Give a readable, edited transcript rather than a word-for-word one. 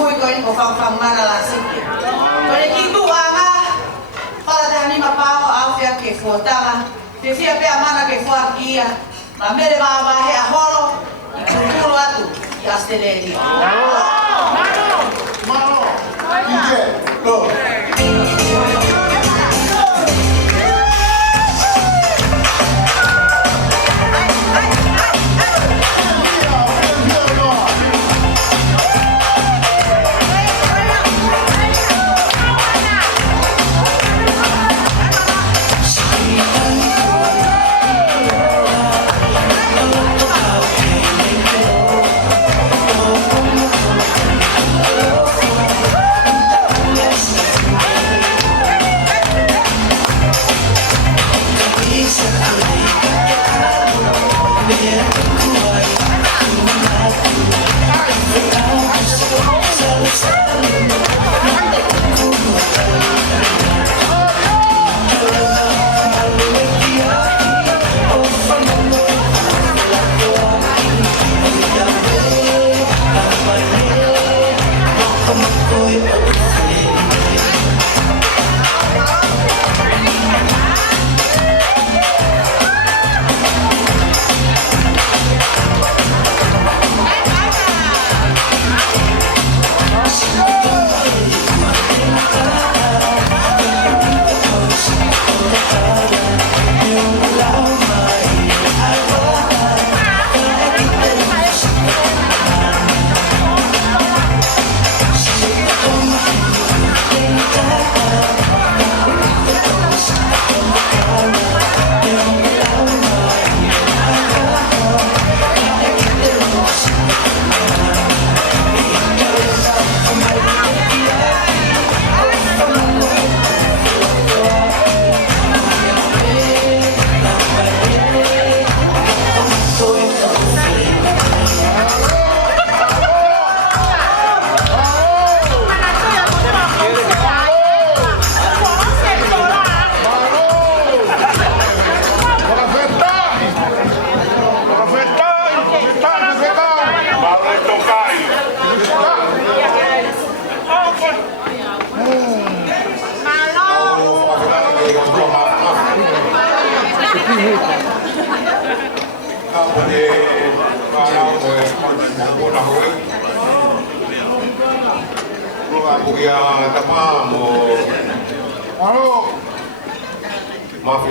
mui ko ko fang mana la sikit. Ko le kitu anga para dani mapao au fia ke fotanga. Te fia pe mana ke fo kia. Ma mere ba he a holo. Ikuru atu ya steleri. Mano, DJ, go. Maaf,